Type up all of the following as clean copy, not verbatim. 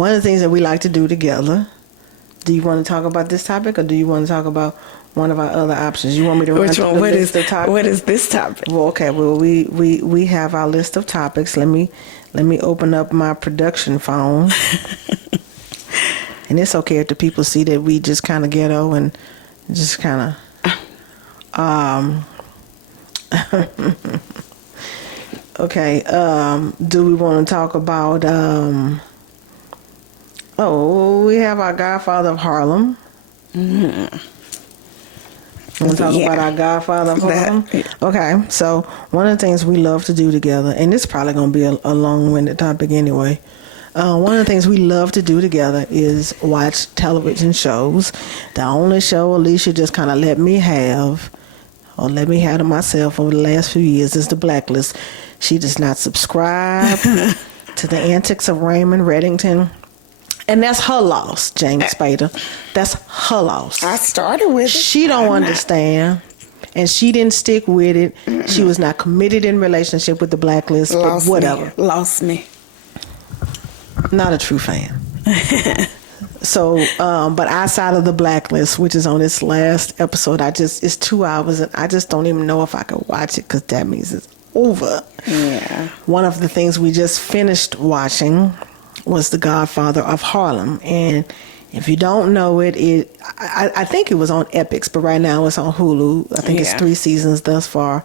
one of the things that we like to do together. Do you want to talk about this topic, or do you want to talk about one of our other options? You want me to run through the list of topics? What is this topic? Well, okay. Well, we have our list of topics. Let me open up my production phone. And it's okay if the people see that we just kind of ghetto and just kind of. Okay. Do we want to talk about? We have our Godfather of Harlem. Mm-hmm. Want to talk about our Godfather of Harlem? Okay. So one of the things we love to do together, and it's probably going to be a long-winded topic anyway. One of the things we love to do together is watch television shows. The only show Alicia just kind of let me have to myself over the last few years is The Blacklist. She does not subscribe to the antics of Raymond Reddington. And that's her loss, James Spader. That's her loss. I started with it. She don't understand. And she didn't stick with it. Mm-mm. She was not committed in relationship with The Blacklist, but whatever. Lost me. Not a true fan. So, but outside of The Blacklist, which is on this last episode, it's 2 hours, and I just don't even know if I could watch it because that means it's over. Yeah. One of the things we just finished watching was The Godfather of Harlem, and if you don't know it, I think it was on Epix, but right now it's on Hulu. I think it's 3 seasons thus far,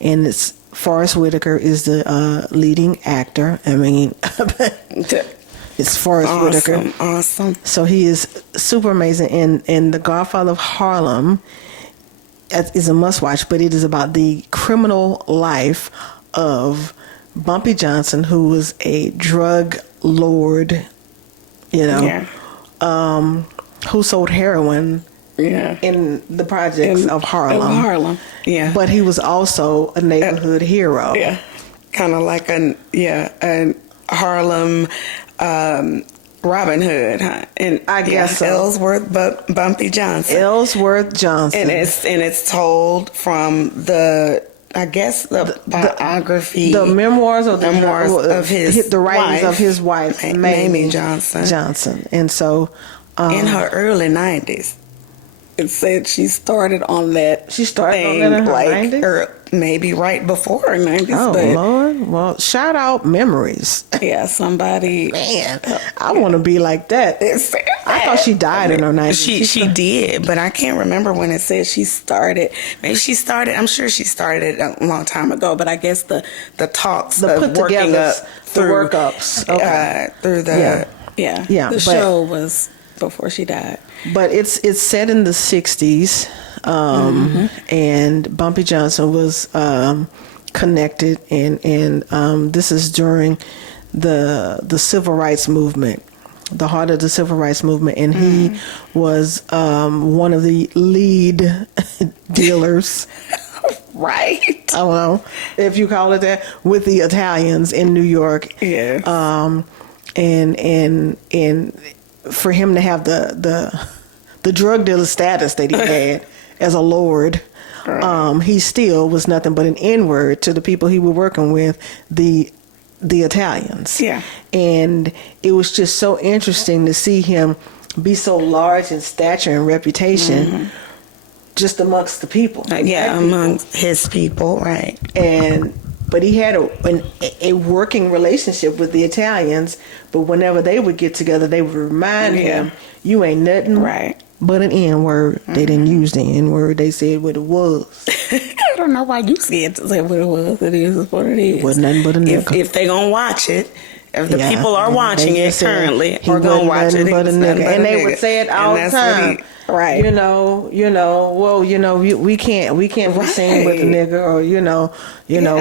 and it's Forrest Whitaker is the leading actor. I mean, it's Forrest Whitaker. Awesome. So he is super amazing, and The Godfather of Harlem is a must watch, but it is about the criminal life of Bumpy Johnson, who was a drug lord, who sold heroin in the projects of Harlem. Yeah. But he was also a neighborhood hero. Yeah. Kind of like a Harlem Robin Hood, huh? And I guess so. Ellsworth Bumpy Johnson. Ellsworth Johnson. And it's told from the biography, the memoirs of his the writings wife, of his wife, Mamie Johnson. And so, in her early 90s, it said she started on that. She started on that in her 90s? Or maybe right before her 90s. Oh, but Lord. Well, shout out memories. Yeah, somebody. Man, I want to be like that. I thought she died in her 90s. She did, but I can't remember when it said she started. Maybe she started, I'm sure she started a long time ago, but I guess the talks of working up through the workups. Okay. Through the, the show was before she died. But it's set in the 60s, and Bumpy Johnson was connected, and this is during the civil rights movement, the heart of the civil rights movement, and he was one of the lead dealers. Right. I don't know if you call it that, with the Italians in New York. Yes. And for him to have the drug dealer status that he had as a lord, he still was nothing but an N-word to the people he was working with, the Italians. Yeah. And it was just so interesting to see him be so large in stature and reputation just amongst the people. Amongst his people, right. But he had a working relationship with the Italians, but whenever they would get together, they would remind him, you ain't nothing but an N-word. They didn't use the N-word. They said what it was. I don't know why you said to say what it was. It is what it is. Wasn't nothing but a nigga. If they gonna watch it, if the people are watching it currently, or gonna watch it, but a nigga. And they would say it all the time. Right. We can't be seen with a nigga, or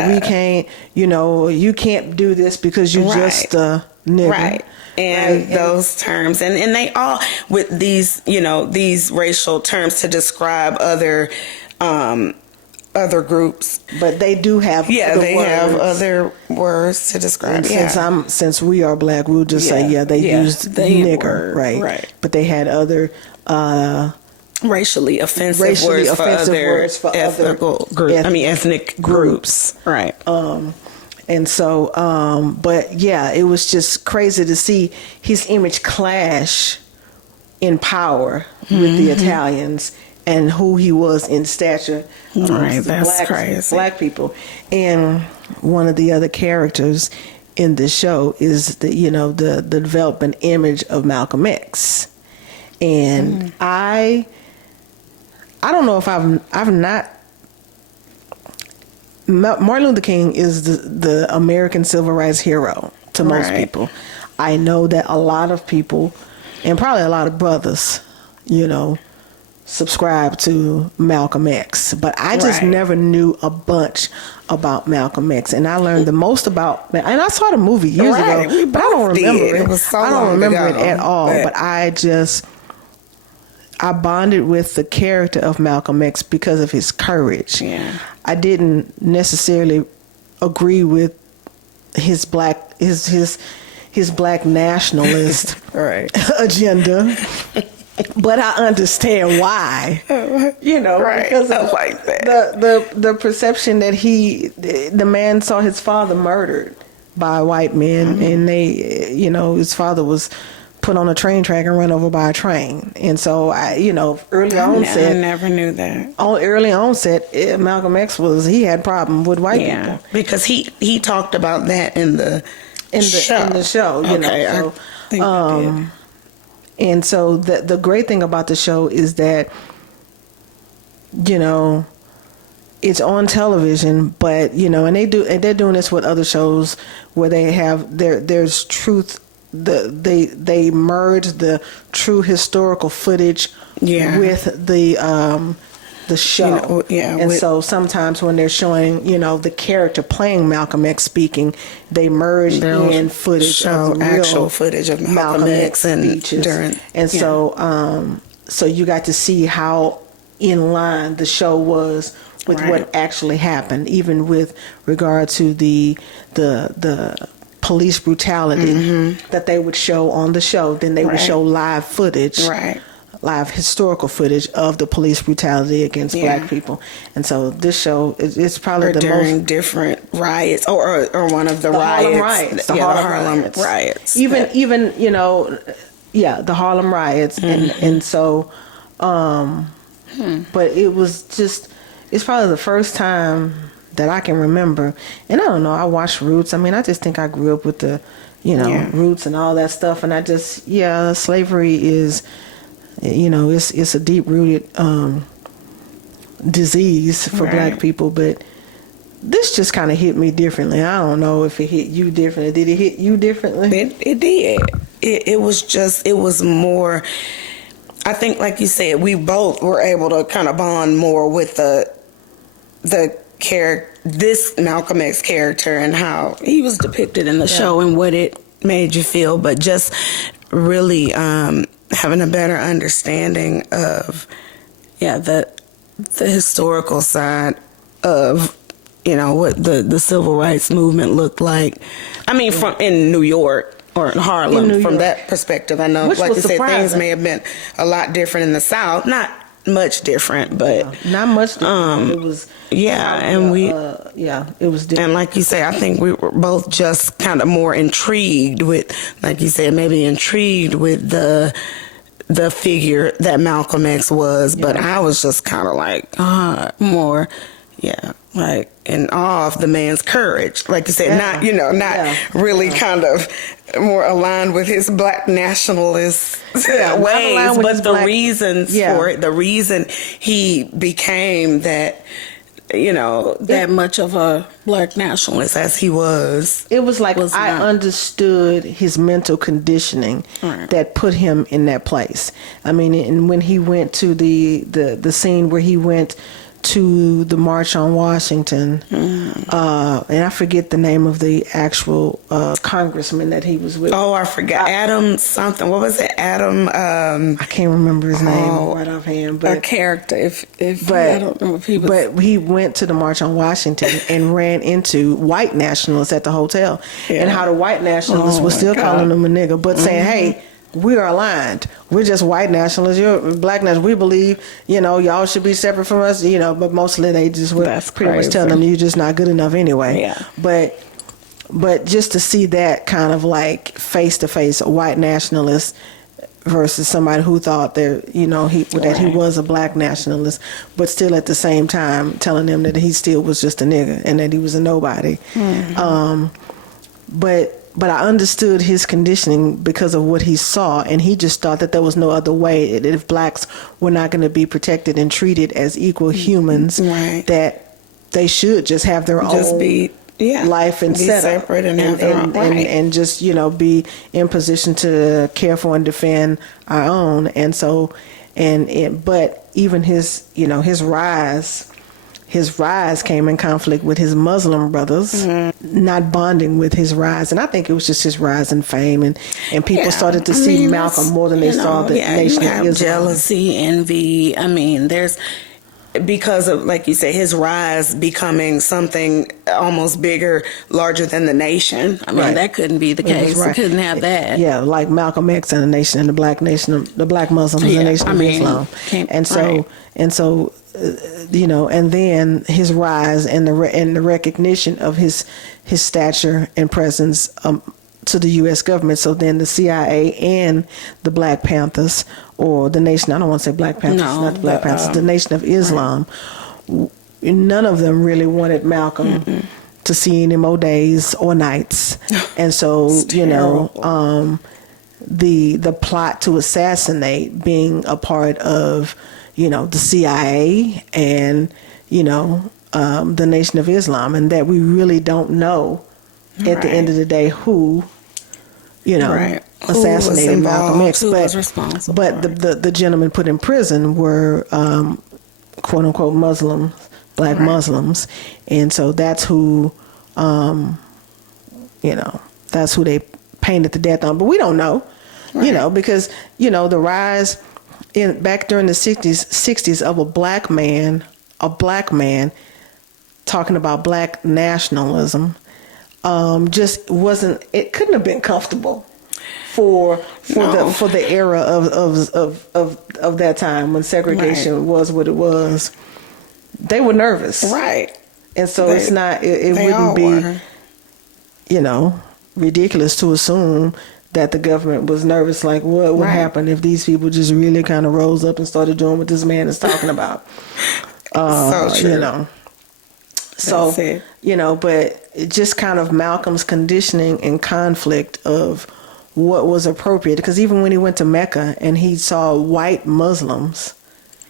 we can't, you can't do this because you just a nigga. Right. And those terms, and they all, with these, these racial terms to describe other groups. But they do have have other words to describe. Since we are black, we'll just say they used nigger, right? But they had other racially offensive words for other ethnic groups, right? And so, but yeah, it was just crazy to see his image clash in power with the Italians and who he was in stature. Right, that's crazy. Black people. And one of the other characters in the show is the development image of Malcolm X. And I don't know if I've not. Martin Luther King is the American civil rights hero to most people. I know that a lot of people, and probably a lot of brothers, subscribe to Malcolm X. But I just never knew a bunch about Malcolm X, and I learned the most about. And I saw the movie years ago, but I don't remember it. It was so I don't remember ago, it at all. But I bonded with the character of Malcolm X because of his courage. Yeah. I didn't necessarily agree with his black nationalist agenda, but I understand why. Because of like that. the perception that the man saw his father murdered by white men, and they, his father was put on a train track and run over by a train. And so I never knew that. Early onset, Malcolm X he had problem with white people. Because he talked about that in the show. In the show, I think he did. And so the great thing about the show is that, it's on television, but and they're doing this with other shows where they have there's truth. They merge the true historical footage with the show. So sometimes when they're showing the character playing Malcolm X speaking, they merge in footage of actual footage of Malcolm X speeches. So you got to see how in line the show was with what actually happened, even with regard to the police brutality that they would show on the show. Then they would show live footage, live historical footage of the police brutality against black people. And so this show is probably during different riots or one of the riots. The Harlem riots. Even the Harlem riots. And so, but it was just, it's probably the first time that I can remember. And I don't know, I watched Roots. I mean, I just think I grew up with the, Roots and all that stuff. And I just, slavery is, it's a deep-rooted disease for black people. But this just kind of hit me differently. I don't know if it hit you differently. Did it hit you differently? It did. It was more, I think, like you said, we both were able to kind of bond more with the character, this Malcolm X character, and how he was depicted in the show and what it made you feel, but just really having a better understanding of the historical side of what the civil rights movement looked like. I mean, from in New York or in Harlem, from that perspective. I know, like you said, things may have been a lot different in the South. Not much different, but not much different. It was it was different. And like you say, I think we were both just kind of more intrigued with, like you said, maybe intrigued with the figure that Malcolm X was, but I was just kind of like more like in awe of the man's courage, like you said, not really kind of more aligned with his black nationalist ways, but the reasons for it, the reason he became that, that much of a black nationalist as he was. It was like I understood his mental conditioning that put him in that place. I mean, and when he went to the scene where he went to the March on Washington, and I forget the name of the actual congressman that he was with. Oh, I forgot. Adam something. What was it? Adam. I can't remember his name right offhand. But a character. I don't know if he was. But he went to the March on Washington and ran into white nationalists at the hotel, and how the white nationalists were still calling him a nigger, but saying, "Hey, we are aligned. We're just white nationalists. You're black nationalists. We believe, y'all should be separate from us, but mostly they just were pretty much telling them you're just not good enough anyway." Yeah. But But just to see that kind of like face to face, a white nationalist versus somebody who thought that that he was a black nationalist, but still at the same time telling them that he still was just a nigga and that he was a nobody. But I understood his conditioning because of what he saw, and he just thought that there was no other way, that if blacks were not going to be protected and treated as equal humans, that they should just have their own life and be setup, separate and just be in position to care for and defend our own. And so, but even his rise came in conflict with his Muslim brothers, not bonding with his rise. And I think it was just his rise in fame, and people started to see Malcolm more than they saw the Nation of Islam. Jealousy, envy. I mean, there's, because of, like you say, his rise becoming something almost bigger, larger than the nation. I mean, that couldn't be the case. Right. Couldn't have that. Yeah, like Malcolm X and the nation, and the black nation, the black Muslims, the Nation of Islam. And so, and then his rise and the recognition of his stature and presence to the U.S. government. So then the CIA and the Black Panthers, or the nation, I don't want to say Black Panthers, not the Black Panthers, the Nation of Islam, none of them really wanted Malcolm to see any more days or nights. And so, the plot to assassinate being a part of, the CIA and, the Nation of Islam, and that we really don't know at the end of the day who, assassinated Malcolm X. Who was responsible? But the gentlemen put in prison were quote unquote Muslims, black Muslims, and so that's who, that's who they painted the death on. But we don't know, because the rise back during the 60s of a black man talking about black nationalism, just wasn't. It couldn't have been comfortable for the era of that time when segregation was what it was. They were nervous, right? And so it's not. It wouldn't be, ridiculous to assume that the government was nervous. Like, what would happen if these people just really kind of rose up and started doing what this man is talking about? So true. So, but it just kind of Malcolm's conditioning and conflict of what was appropriate. Because even when he went to Mecca and he saw white Muslims,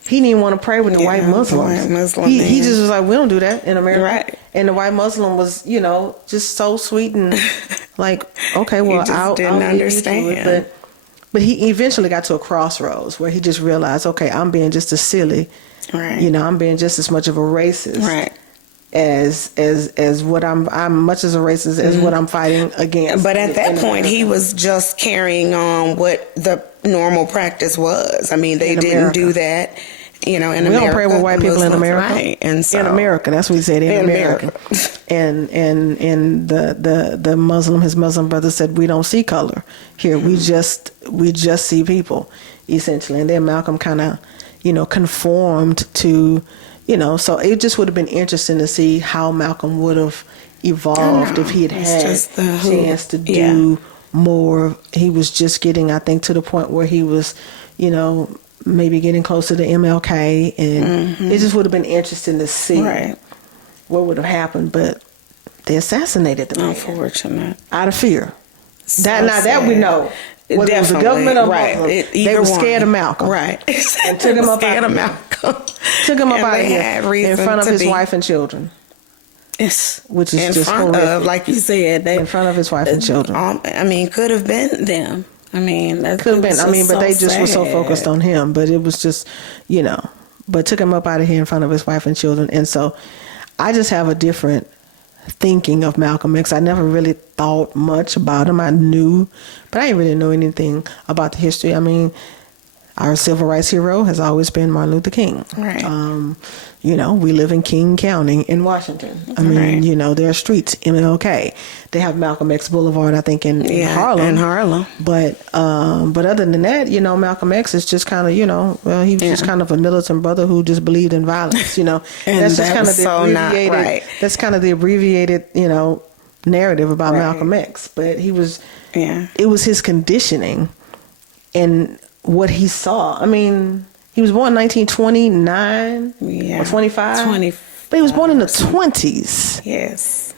he didn't even want to pray with the white Muslims. He just was like, we don't do that in America. Right. And the white Muslim was, just so sweet and like, okay, well, I'll understand. But he eventually got to a crossroads where he just realized, okay, I'm being just as silly. Right. I'm being just as much of a racist. Right. As what I'm much as a racist as what I'm fighting against. But at that point, he was just carrying on what the normal practice was. I mean, they didn't do that, in America. We don't pray with white people in America. Right. And so, in America, that's what he said, in America. And the Muslim, his Muslim brother said, we don't see color here. We just see people, essentially. And then Malcolm kind of, conformed to, so it just would have been interesting to see how Malcolm would have evolved if he had a chance to do more. He was just getting, I think, to the point where he was, maybe getting closer to MLK, and it just would have been interesting to see what would have happened. But they assassinated the man. Unfortunate. Out of fear. That we know. Whether it was the government or Muslim, they were scared of Malcolm. Right. And took him up out of Malcolm. Took him up out of here in front of his wife and children. Yes. Which is just front horrific. of, like you said, in front of his wife and children. Could have been them. That could have been. But they just were so focused on him. But it was just, but took him up out of here in front of his wife and children. And so I just have a different thinking of Malcolm X. I never really thought much about him. I knew, but I didn't really know anything about the history. Our civil rights hero has always been Martin Luther King. Right. We live in King County in Washington. There are streets, MLK. They have Malcolm X Boulevard, I think, in Harlem. But other than that, Malcolm X is just kind of, he was just kind of a militant brother who just believed in violence, and that's just kind of the abbreviated. That's kind of the abbreviated, narrative about Right. Malcolm X, but he was. Yeah. It was his conditioning and what he saw. I mean, he was born in 1929 or 25. 20. But he was born in the 20s. Yes.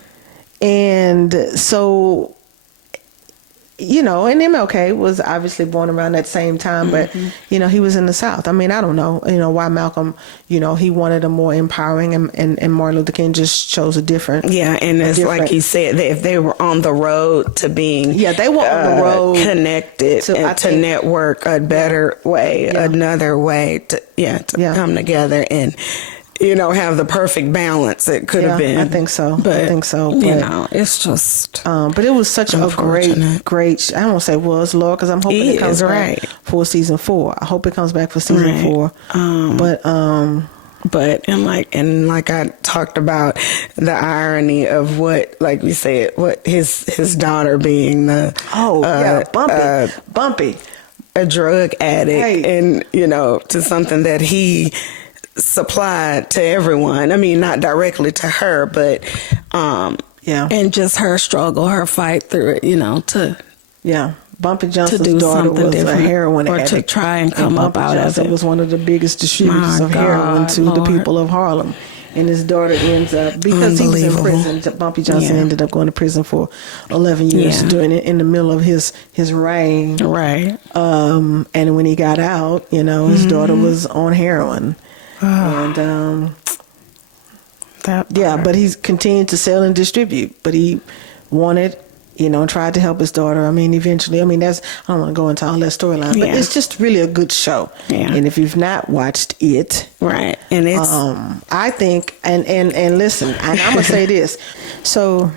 And so, you know, and MLK was obviously born around that same time, but, you know, he was in the South. I mean, I don't know, you know, why Malcolm, you know, he wanted a more empowering and Martin Luther King just chose a different. Yeah, and it's different, like you said, that if they were on the road to being they were on the road connected to network a better way, another way to come together and, you know, have the perfect balance it could have been. I think so. But, But, you know, it's just. But it was such a great. I don't want to say was, Lord, because I'm hoping it comes back for season 4. I hope it comes back for season 4. But and like I talked about the irony of what, like we said, what his daughter being the Bumpy, a drug addict, and you know, to something that he supplied to everyone. I mean, not directly to her, but and just her struggle, her fight through it, you know, Bumpy Johnson's daughter was a heroin addict, to try and come up out of it. Was one of the biggest distributors of heroin to the people of Harlem. And his daughter ends up, because he was in prison, Bumpy Johnson ended up going to prison for 11 years doing it in the middle of his reign. Right. And when he got out, you know, his daughter was on heroin. And but he's continued to sell and distribute. But he wanted, you know, tried to help his daughter. I mean, eventually, I don't want to go into all that storyline, but it's just really a good show. Yeah. And if you've not watched it, right, and it's, I think, and listen, and I'm gonna say this. So,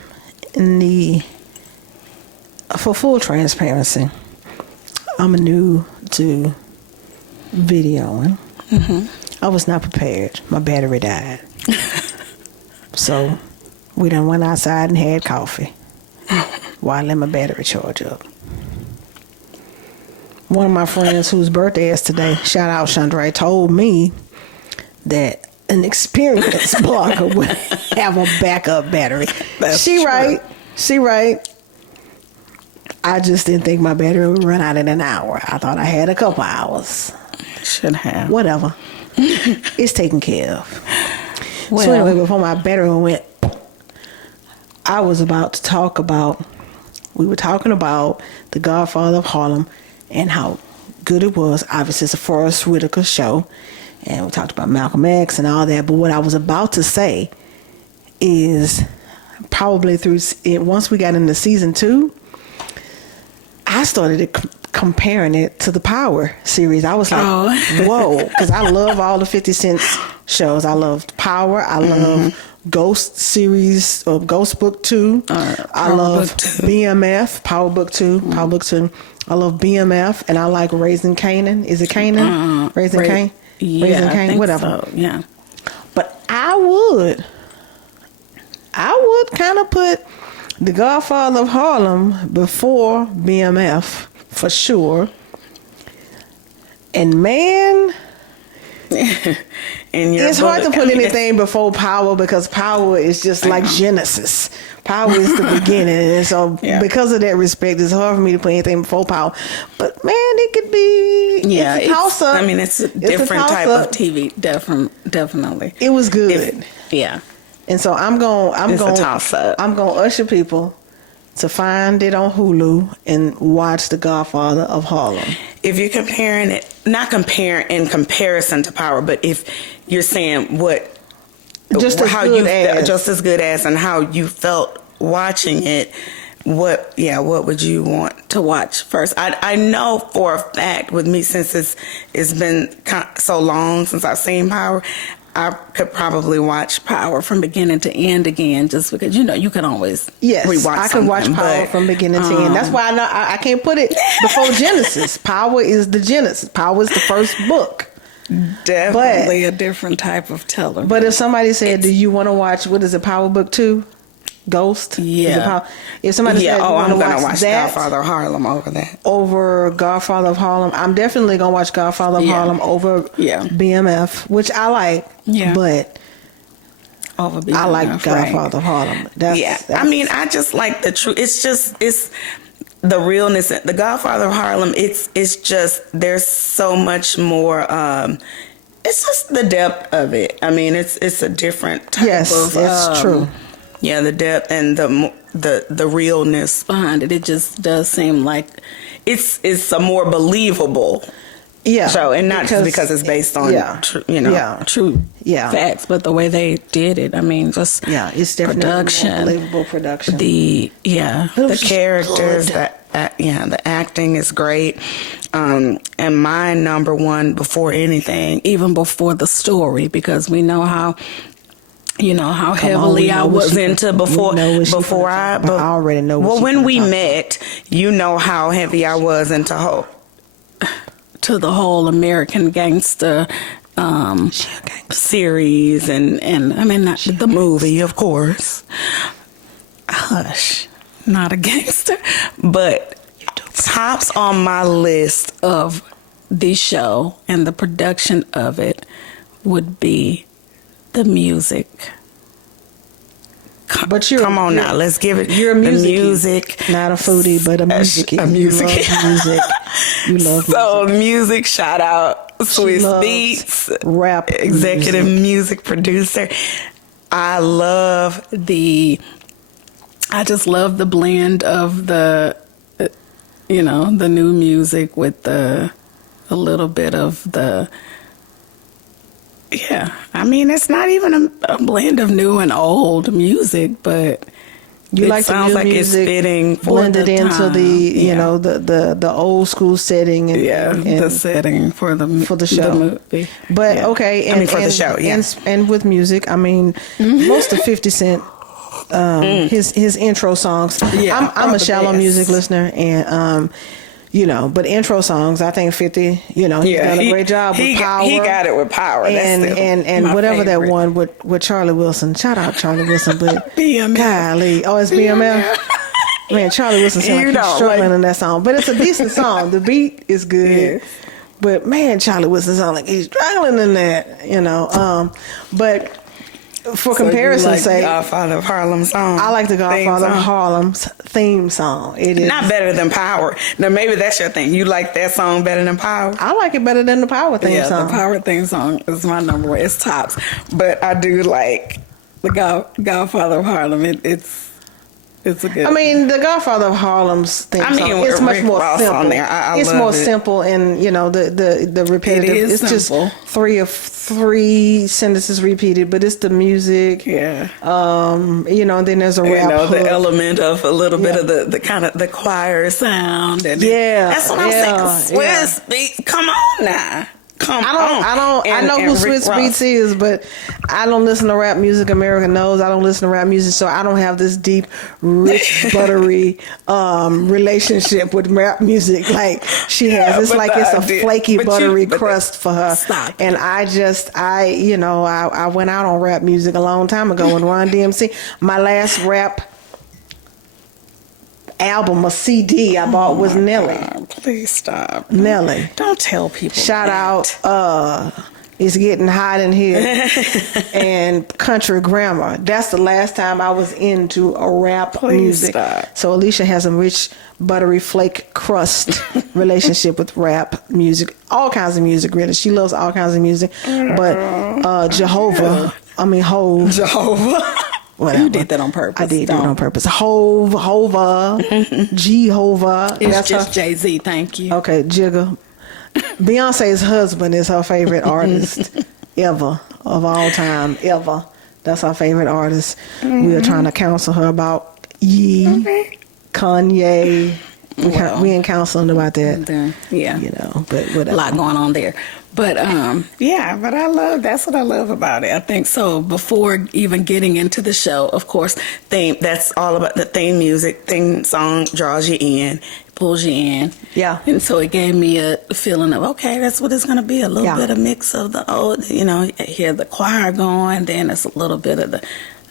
for full transparency, I'm new to videoing. I was not prepared. My battery died. So we done went outside and had coffee while I let my battery charge up. One of my friends whose birthday is today, shout out Chandra, told me that an experienced blogger would have a backup battery. She right. I just didn't think my battery would run out in an hour. I thought I had a couple hours. Should have. Whatever. It's taken care of. So anyway, before my battery went, I was about to talk about, we were talking about The Godfather of Harlem and how good it was. Obviously, it's a Forrest Whitaker show. And we talked about Malcolm X and all that. But what I was about to say is probably once we got into season 2, I started comparing it to the Power series. I was like, whoa, because I love all the 50 Cent shows. I loved Power. I love Ghost series, or Ghost Book 2. I love BMF, Power Book 2, Power Book 2. I love BMF, and I like Raising Canaan. Is it Canaan? Raising Canaan? Yeah, Raising Canaan? I think Whatever. So, yeah. But I would kind of put The Godfather of Harlem before BMF for sure. And man, it's hard to put anything before Power, because Power is just like Genesis. Power is the beginning, and so because of that respect, it's hard for me to put anything before Power. But man, it could be it's a toss-up. I mean, it's a different type of TV, definitely. It was good. And so I'm gonna usher people to find it on Hulu and watch The Godfather of Harlem. If you're comparing it, not comparing in comparison to Power, but if you're saying just as good as and how you felt watching it, what would you want to watch first? I know for a fact with me, since it's been so long since I've seen Power, I could probably watch Power from beginning to end again, just because, you know, you can always rewatch I could watch Power from beginning to end. That's why I can't put it before Genesis. Power is the Genesis. Power is the first book. Definitely a different type of television. But if somebody said, do you want to watch, what is it, Power Book 2? Ghost? Yeah. If somebody said, I'm going to watch Godfather of Harlem over that. Over Godfather of Harlem. I'm definitely going to watch Godfather of Harlem over BMF, which I like. Yeah. But over being I like afraid. Godfather of Harlem. I mean, I just like the truth. It's the realness. The Godfather of Harlem. It's just there's so much more. It's just the depth of it. I mean, it's a different type of. It's true. Yeah, the depth and the realness behind it. It just does seem like it's a more believable. Yeah. So, and not just because it's based on, true facts, but the way they did it. I mean, just it's definitely production, unbelievable production. The characters, the acting is great. And my number one before anything, even before the story, because we know how. How heavily I was into before I already know. Well, when we met, you know how heavy I was into the whole American Gangster series, and I mean not the movie, of course. Hush, not a gangster, but tops on my list of the show and the production of it would be the music. Come on now, let's give it. You're a music, not a foodie, but a music. A music. You love music. So music. Shout out Swiss Beats, rap, executive music producer. I just love the blend of the new music with a little bit of the. Yeah, I mean, it's not even a blend of new and old music, but it sounds like it's fitting for blended into the the old school setting and the setting for the show. The movie. But okay, and for the show, and with music, I mean, most of 50 Cent. His intro songs. Yeah, I'm a shallow music listener, and but intro songs, I think 50, he's done a great job with Power. He got it with Power. And whatever favorite. That one with Charlie Wilson. Shout out Charlie Wilson, but BMF. Golly. Oh, it's BMF? Man, Charlie Wilson sounds like he's struggling in that song. But it's a decent song. The beat is good. Yeah. But man, Charlie Wilson sounds like he's struggling in that, but for comparison's sake, Godfather of Harlem song. I like the Godfather of Harlem's theme song. It is not better than Power. Now maybe that's your thing. You like that song better than Power? I like it better than the Power theme song. Yeah, the Power theme song is my number one. It's tops. But I do like the Godfather of Harlem. It's a good. I mean, the Godfather of Harlem's theme song. It's much more simple. On there. It's more simple, and the repetitive. It's simple. Just three sentences repeated, but it's the music. Yeah. And then there's a rap. The element of a little bit of the kind of the choir sound. And that's what I'm saying. Swiss Beats. Come on now. I know who Swiss Beats is, but I don't listen to rap music. America knows I don't listen to rap music, so I don't have this deep, rich, buttery relationship with rap music like she has. It's like it's a flaky, buttery crust for her. Stop. And I went out on rap music a long time ago when Run DMC. My last rap album, a CD I bought was Nelly. God, please stop. Nelly. Don't tell people. Shout out, It's Getting Hot in Here and Country Grammar. That's the last time I was into a rap music. Stop. So Alicia has a rich, buttery flake crust relationship with rap music. All kinds of music, really. She loves all kinds of music. But Hov. Jehovah. Whatever. You did that on purpose. I did do it on purpose. Hova, Jehovah. It's just Jay-Z, thank you. Okay, Jigga. Beyonce's husband is her favorite artist ever, of all time, ever. That's her favorite artist. We are trying to counsel her about Kanye. We ain't counseling about that. Yeah. But whatever. A lot going on there. But but that's what I love about it. I think so. Before even getting into the show, of course, that's all about the theme music. Theme song draws you in, pulls you in. Yeah. And so it gave me a feeling of, okay, that's what it's going to be. A little bit of mix of the old, hear the choir going, then it's a little bit of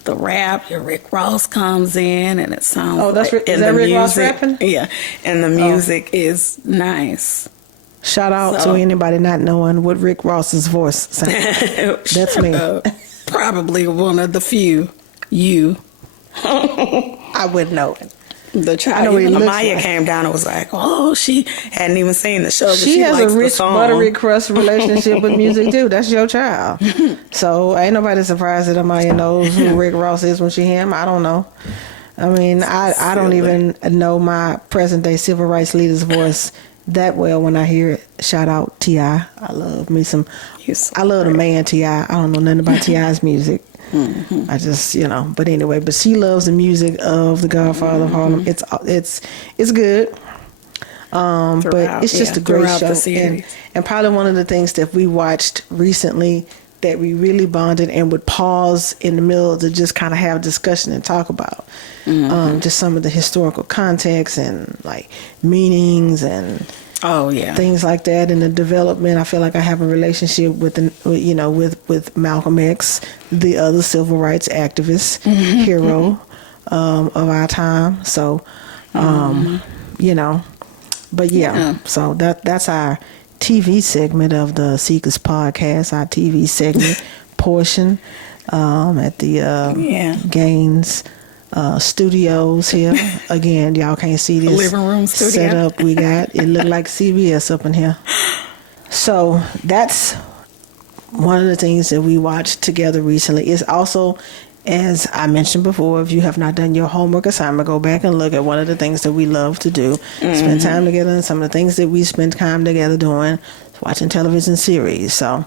the rap. Your Rick Ross comes in and it sounds. Oh, is that Rick Ross rapping? Yeah. And the music is nice. Shout out to anybody not knowing what Rick Ross's voice sounds like. That's me. probably one of the few. You. I wouldn't know it. The child. I know what he looks Amaya like. came down and was like, "Oh, she hadn't even seen the show, but She has likes a the rich, song." buttery crust relationship with music too. That's your child. So ain't nobody surprised that Amaya knows who Rick Ross is when she hear him. I don't know. I mean, I don't even know my present day civil rights leader's voice that well when I hear it. Shout out T.I. I love me some. I love the man T.I. I don't know nothing about T.I.'s music. I just, but anyway, but she loves the music of the Godfather of Harlem. It's good. But it's just a great show. And probably one of the things that we watched recently that we really bonded and would pause in the middle to just kind of have a discussion and talk about just some of the historical context and like meanings and things like that in the development. I feel like I have a relationship with with Malcolm X, the other civil rights activist hero of our time. So but so that's our TV segment of the Seekers podcast, our TV segment portion at the Gaines studios here. Again, y'all can't see this living room studio setup we got. It looked like CBS up in here. So that's one of the things that we watched together recently. Is also, as I mentioned before, if you have not done your homework assignment, go back and look at one of the things that we love to do. Spend time together, and some of the things that we spend time together doing, watching television series. So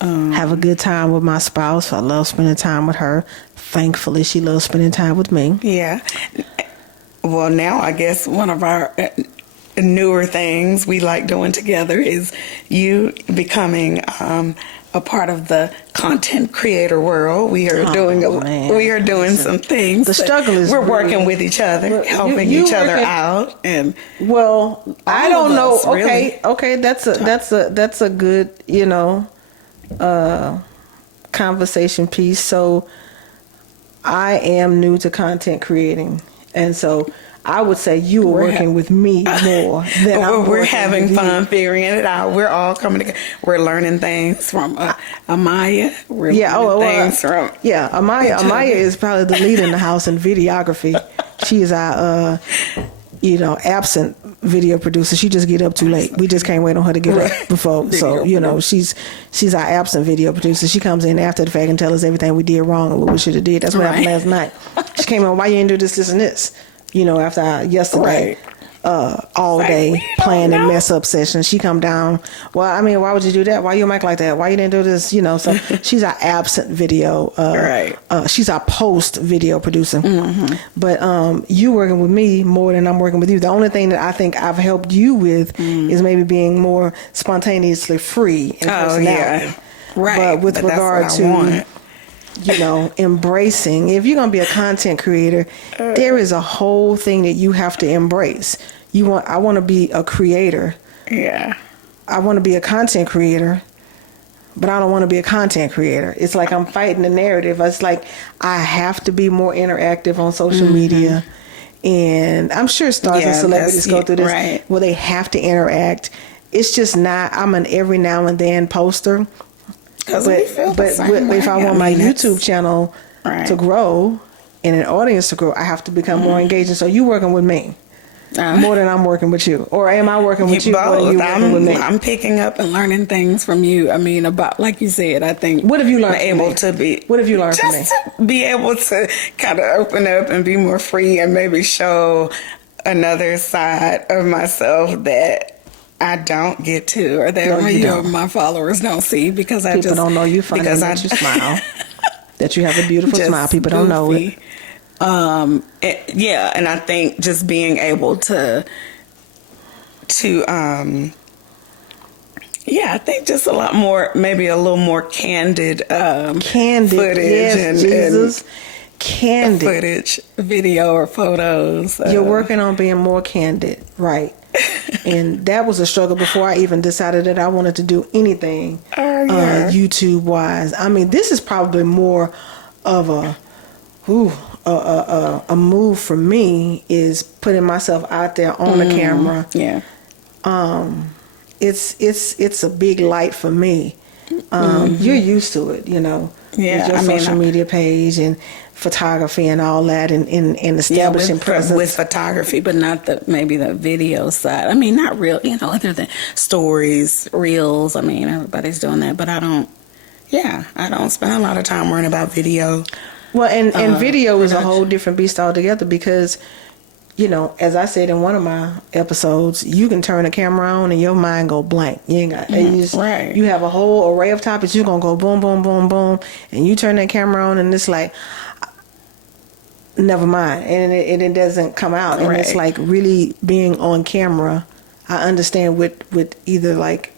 have a good time with my spouse. I love spending time with her. Thankfully, she loves spending time with me. Yeah. Well, now I guess one of our newer things we like doing together is you becoming a part of the content creator world. We are doing some things. The struggle is we're working with each other, helping each other out, and I don't know. Really. Okay, that's a good conversation piece. So I am new to content creating, and so I would say you are working with me more than we're having fun figuring it out. We're all coming together. We're learning things from Amaya. Amaya is probably the lead in the house in videography. She is our absent video producer. She just get up too late. We just can't wait on her to get up before. So she's our absent video producer. She comes in after the fact and tell us everything we did wrong and what we should have did. That's what happened last night. She came on, why you didn't do this and this? After yesterday, all day playing and mess up session. She come down. Well, I mean, why would you do that? Why you mic like that? Why you didn't do this? So she's our absent video. She's our post video producer. But you working with me more than I'm working with you. The only thing that I think I've helped you with is maybe being more spontaneously free in personality. But with regard to embracing, if you're going to be a content creator, there is a whole thing that you have to embrace. I want to be a creator. Yeah. I want to be a content creator, but I don't want to be a content creator. It's like I'm fighting the narrative. It's like I have to be more interactive on social media. And I'm sure stars and celebrities go through this where they have to interact. It's just not, I'm an every now and then poster. But if I want my YouTube channel to grow and an audience to grow, I have to become more engaging. So you working with me more than I'm working with you, or am I working with you more than you working with me? I'm picking up and learning things from you. I mean, about like you said, I think. What have you learned? What have you learned from me? Just to be able to kind of open up and be more free and maybe show another side of myself that I don't get to, or that my followers don't see because people don't know you funny that you smile, that you have a beautiful smile. People don't know it. And I think just being able to I think just a lot more, maybe a little more candid footage candid footage, video or photos. You're working on being more candid, right? And that was a struggle before I even decided that I wanted to do anything YouTube wise. I mean, this is probably more of a move for me, is putting myself out there on the camera. Yeah. It's a big light for me. You're used to it, you know, Yeah, with your I mean, social media page and photography and all that, and establishing presence with photography, but not maybe the video side. I mean, not real, other than stories, reels. I mean, everybody's doing that, but I don't. Yeah, I don't spend a lot of time worrying about video. Well, and video is a whole different beast altogether because, as I said in one of my episodes, you can turn the camera on and your mind go blank. You ain't got right. You have a whole array of topics. You're gonna go boom, boom, boom, boom, and you turn that camera on and it's like, never mind, and it doesn't come out. And it's like really being on camera. I understand with either like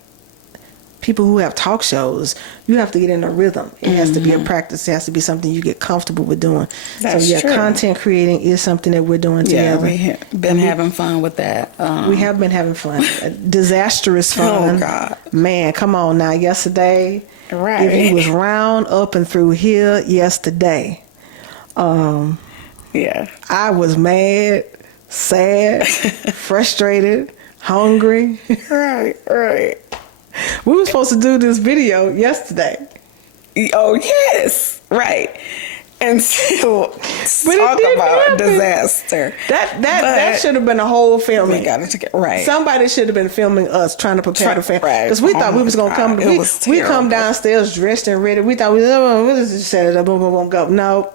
people who have talk shows, you have to get in a rhythm. It has to be a practice. It has to be something you get comfortable with doing. That's so true. Content creating is something that we're doing together. Yeah, we've been having fun with that. We have been having fun. Disastrous fun. Oh God, man, come on now. Yesterday, right? If he was round up and through here yesterday, yeah, I was mad, sad, frustrated, hungry. Right. We were supposed to do this video yesterday. Oh yes, right. And so talk about disaster. That should have been a whole filming. We got it right. Somebody should have been filming us trying to prepare the film because we thought we was gonna come. We come downstairs dressed and ready. We thought we'll just set it up, boom, boom, boom, go. No,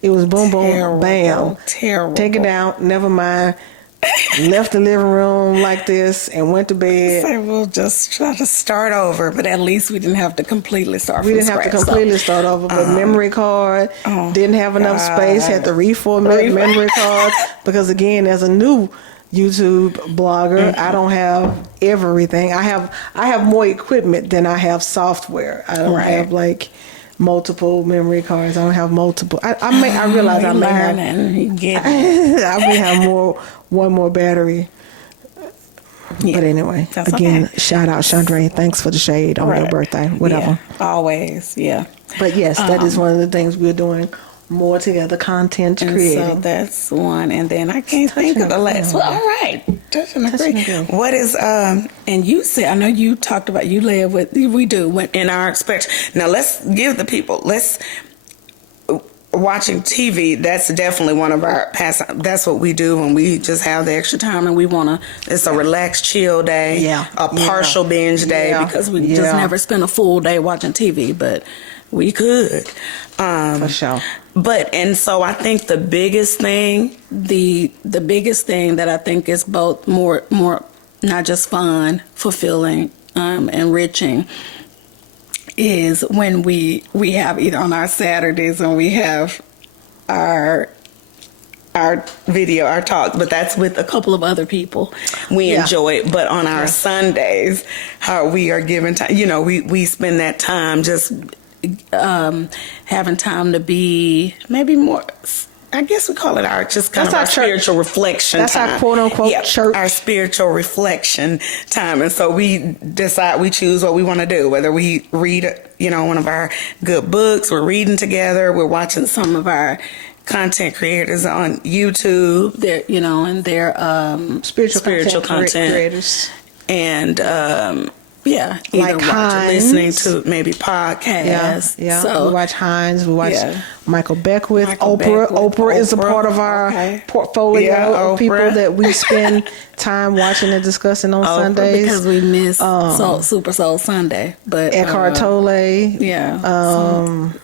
it was boom, boom, bam. Terrible. Take it down. Never mind. Left the living room like this and went to bed. So we'll just try to start over, but at least we didn't have to completely start. We didn't have to completely start over, but memory card didn't have enough space. Had to reformat memory cards because again, as a new YouTube blogger, I don't have everything. I have more equipment than I have software. I don't have like multiple memory cards. I don't have multiple. I realize I may have. I may have one more battery. Yeah, but anyway, again, shout out Chandra. Thanks for the shade on your birthday. Whatever. Yeah, always, yeah. But yes, that is one of the things we're doing more together, content creating. So that's one, and then I can't think of the last. Well, all right, touch and agree. What is and you said, I know you talked about you live with, we do in our expectation. Now let's give the people watching TV. That's definitely one of our past. That's what we do when we just have the extra time and we want to. It's a relaxed, chill day. A partial binge day because we just never spend a full day watching TV, but we could. For sure. But and so I think the biggest thing, the biggest thing that I think is both more not just fun, fulfilling, enriching, is when we have either on our Saturdays when we have our video, our talk, but that's with a couple of other people. We enjoy it. But on our Sundays, how we are given time, we spend that time just having time to be maybe more, I guess we call it our just kind of our spiritual reflection time. That's our quote unquote church. Our spiritual reflection time. And so we choose what we want to do, whether we read, one of our good books, we're reading together, we're watching some of our content creators on YouTube, and their spiritual content creators. And like Hines, listening to maybe podcasts. Yeah. So we watch Hines. We watch Michael Beckwith. Oprah is a part of our portfolio of people that we spend time watching and discussing on Sundays because we miss Super Soul Sunday. But Eckhart Tolle.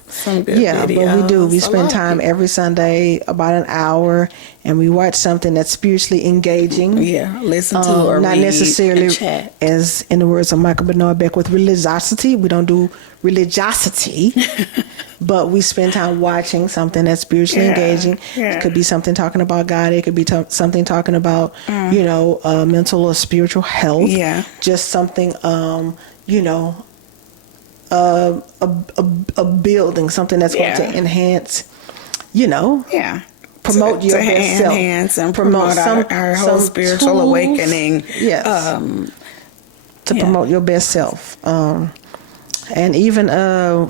Some good videos. But we do. We spend time every Sunday about an hour, and we watch something that's spiritually engaging. Listen to or not read necessarily chat. As in the words of Michael Bernard Beckwith, religiosity. We don't do religiosity, but we spend time watching something that's spiritually engaging. It could be something talking about God. It could be something talking about mental or spiritual health. Just something a building, something that's going to enhance, promote your best self, enhance and promote our whole spiritual tools, awakening. To promote your best self. And even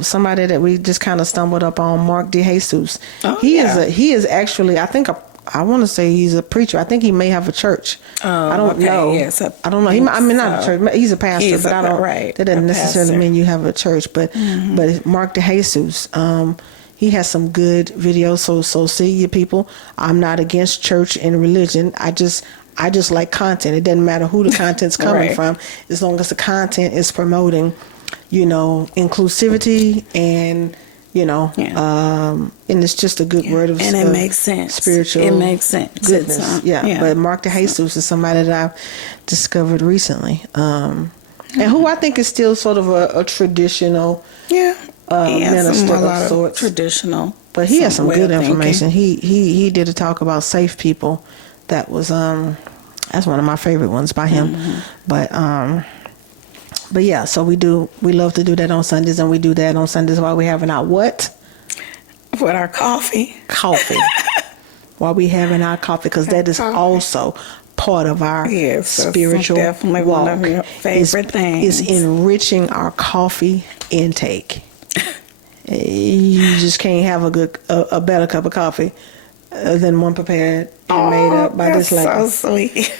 somebody that we just kind of stumbled up on, Mark DeJesus. He is actually, I think, I want to say he's a preacher. I think he may have a church. Oh, I don't know. Yes, I don't know. Not a church. He's a pastor, but I don't. Right, That doesn't necessarily pastor. mean you have a church. But Mark DeJesus, he has some good videos. So see you people. I'm not against church and religion. I just like content. It doesn't matter who the content's coming Right. from, as long as the content is promoting, inclusivity and. And it's just a good word of and it makes sense. Spiritual. It makes sense. Goodness. It's, But Mark DeJesus is somebody that I've discovered recently, and who I think is still sort of a traditional minister a lot of sorts. Traditional, But he has some way good of information. thinking. He did a talk about safe people. That was that's one of my favorite ones by him. But yeah, so we love to do that on Sundays, and we do that on Sundays while we're having our what? With our coffee. Coffee. While we having our coffee, because that is also part of our spiritual definitely walk. one of your favorite things. Is enriching our coffee intake. You just can't have a better cup of coffee than one prepared and made up by this lady. So sweet.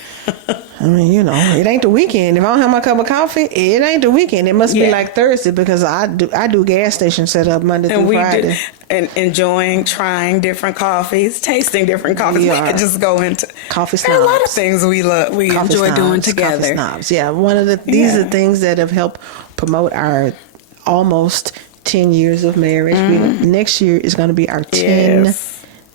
I mean, it ain't the weekend. If I don't have my cup of coffee, it ain't the weekend. It must be like Thursday, because I do gas station setup Monday through Friday. And enjoying trying different coffees, tasting different coffees. We could just go into coffee There are a lot of snobs. things we love. We Coffee enjoy doing snobs, together. Coffee snobs. Yeah, these are things that have helped promote our almost 10 years of marriage. Next year is going to be our 10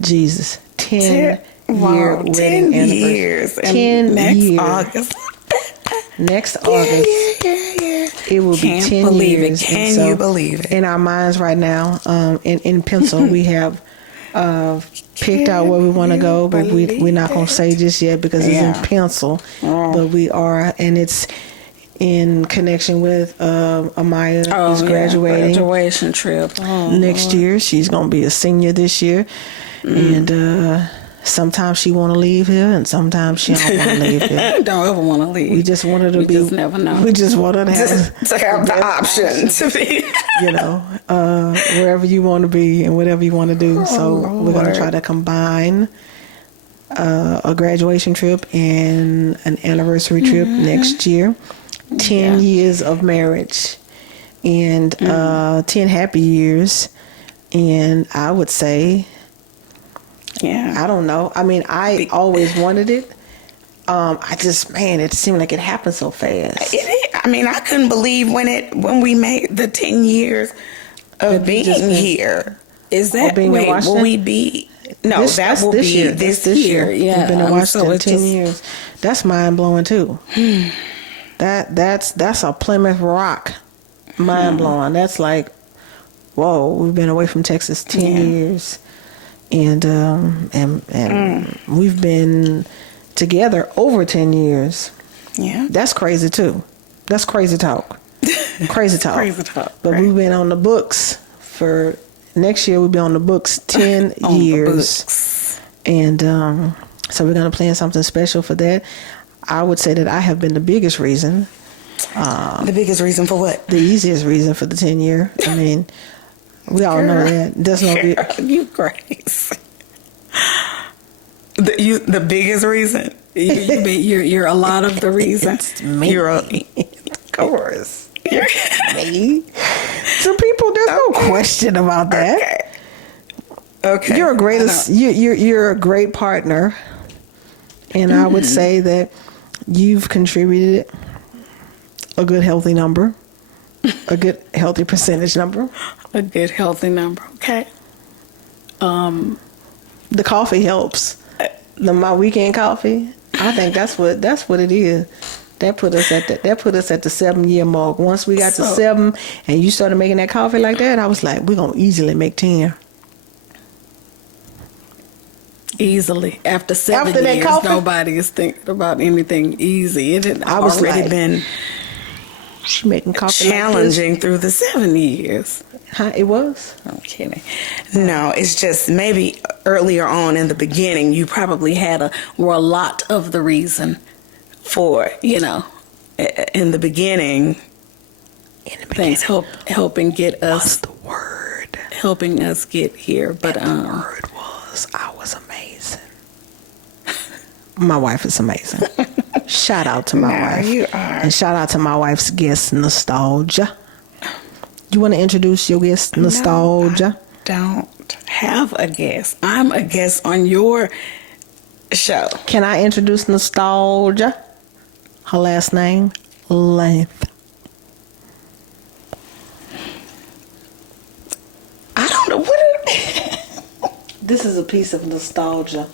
year wedding 10 anniversary. years. 10 next years. August. Next August, it will be 10 believe years. it. Can And so you believe it? in our minds right now, in pencil, we have picked out where we want to go, but we're not going to say just yet because it's in pencil. But we are, and it's in connection with Amaya, who's graduating. Graduation trip. Next year. She's going to be a senior this year. And sometimes she want to leave here, and sometimes she don't want to leave here. Don't ever want to leave. We just want her to be. Just never know. We just want her to have the option to be. Wherever you want to be and whatever you want to do. So we're going to try to combine a graduation trip and an anniversary trip next year. 10 years of marriage and 10 happy years. And I would say, I don't know. I mean, I always wanted it. It seemed like it happened so fast. I mean, I couldn't believe when we made the 10 years of being here. Is that being in Washington? Will we be? No, that will this be year. this year. Yeah, We've been in Washington so 10 years. That's mind blowing too. That's a Plymouth Rock. Mind blowing. That's like, whoa, we've been away from Texas 10 years. And we've been together over 10 years. Yeah. That's crazy too. That's crazy talk. Crazy talk. Crazy talk. But right. we've been on the books for next year. We'll be on the books 10 On the years. books. And so we're going to plan something special for that. I would say that I have been the biggest reason. The biggest reason for what? The easiest reason for the 10 year. I mean, we all know that. There's no You crazy. The biggest reason. You're a lot of the reason. You're of course. Me. So people, there's no question about that. Okay. You're you're a great partner, and I would say that you've contributed a good healthy number, a good healthy percentage number. A good healthy number. Okay. The coffee helps. My weekend coffee. I think that's what it is. That put us at the 7 year mark. Once we got to 7, and you started making that coffee like that, I was like, we're gonna easily make 10. Easily. After 7 After that years, coffee? nobody is thinking about anything easy. It had I was already like, been She making coffee challenging through the 7 years. Huh? It was. I'm kidding. No, it's just maybe earlier on in the beginning, you Probably were a lot of the reason for, in the beginning. things helping get What's us, the word? helping us get here. But The word was I was amazing. My wife is amazing. Shout out to my wife. You are. And shout out to my wife's guest, Nostalgia. You want to introduce your guest, Nostalgia? No, don't have a guest. I'm a guest on your show. Can I introduce Nostalgia? Her last name, Length. I don't know what This is a piece of nostalgia.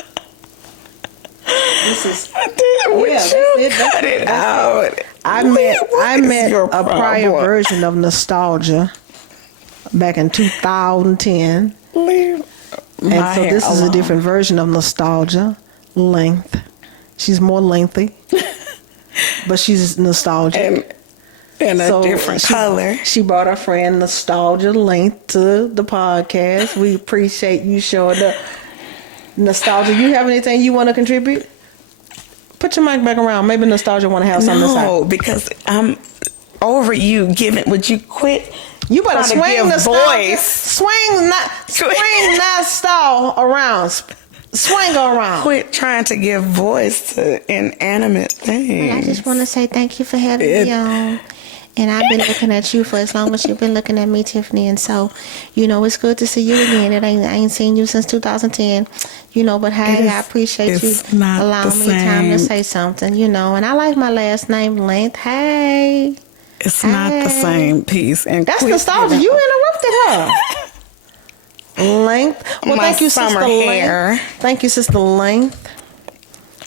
This is. cut it out. I What is met your a prior problem? version of Nostalgia back in 2010. Leave And my so hair this is a alone. different version of Nostalgia. Length. She's more lengthy. But she's nostalgic. And in a So different color. She brought her friend Nostalgia Length to the podcast. We appreciate you showing up. Nostalgia, you have anything you want to contribute? Put your mic back around. Maybe Nostalgia want to have something to say. No, because I'm over you giving. Would you quit? You better trying to swing give Nostalgia. voice. Swing Nostal around. Swing her around. Quit trying to give voice to inanimate things. I just want to say thank you for having me on. And I've been looking at you for as long as you've been looking at me, Tiffany. And so, it's good to see you again. I ain't seen you since 2010, but hey, I appreciate you it's not allowing the me time to same. say something, And I like my last name, Length. Hey. It's not the Hey. same piece. And That's quit Nostalgia. giving- You interrupted her. Length. Well, My thank you, summer Sister hair. Length. Thank you, Sister Length.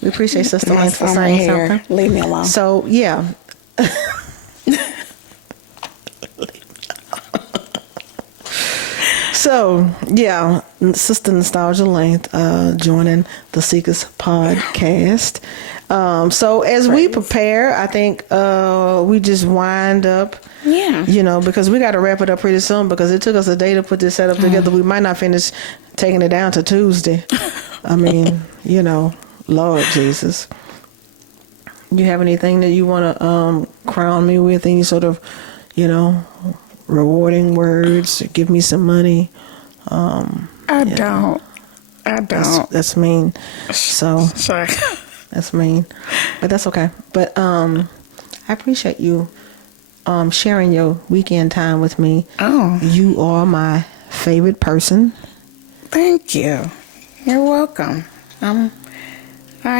We appreciate Sister My Length for summer saying hair. something. Leave me alone. So, yeah. So, yeah, Sister Nostalgia Length joining the Seekers podcast. So, as we prepare, I think we just wind up. Yeah. Because we got to wrap it up pretty soon because it took us a day to put this setup together. We might not finish taking it down to Tuesday. I mean, Lord Jesus. You have anything that you want to crown me with? Any sort of, rewarding words? Give me some money. I don't. That's mean. So Sorry. that's mean, but that's okay. But I appreciate you sharing your weekend time with me. Oh, You are my favorite person. thank you. You're welcome. I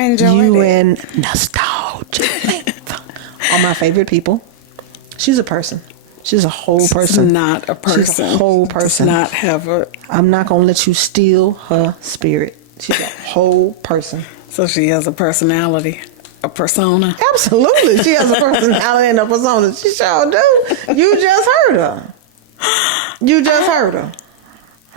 enjoyed You it. and Nostalgia are my favorite people. She's a person. She's a whole person. It's not a person. She's a whole person. Does not have a. I'm not gonna let you steal her spirit. She's a whole person. So she has a personality, a persona. Absolutely, she has a personality and a persona. She sure do. You just heard her. You just heard her.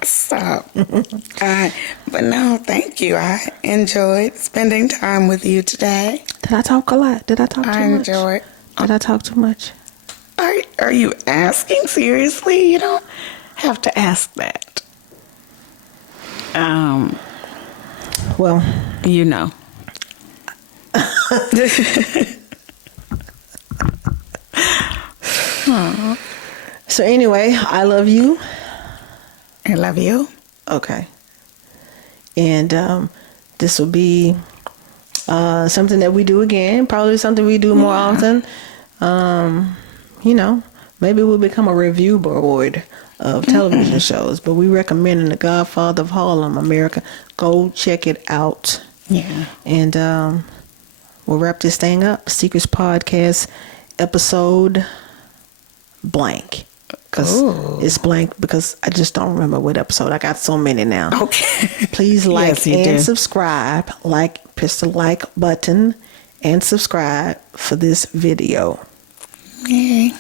Stop. But no, thank you. I enjoyed spending time with you today. Did I talk a lot? Did I talk too I much? enjoyed. Did I talk too much? Are you asking seriously? You don't have to ask that. Well, so anyway, I love you. I love you. Okay. And this will be something that we do again. Probably something we do more often. Maybe we'll become a review board of television shows. But we recommend The Godfather of Harlem, America. Go check it out. Yeah. And we'll wrap this thing up. Secrets Podcast episode blank. Because it's blank because I just don't remember what episode. I got so many now. Okay. Please like Yes, you and do. subscribe. Press the like button and subscribe for this video. Yay.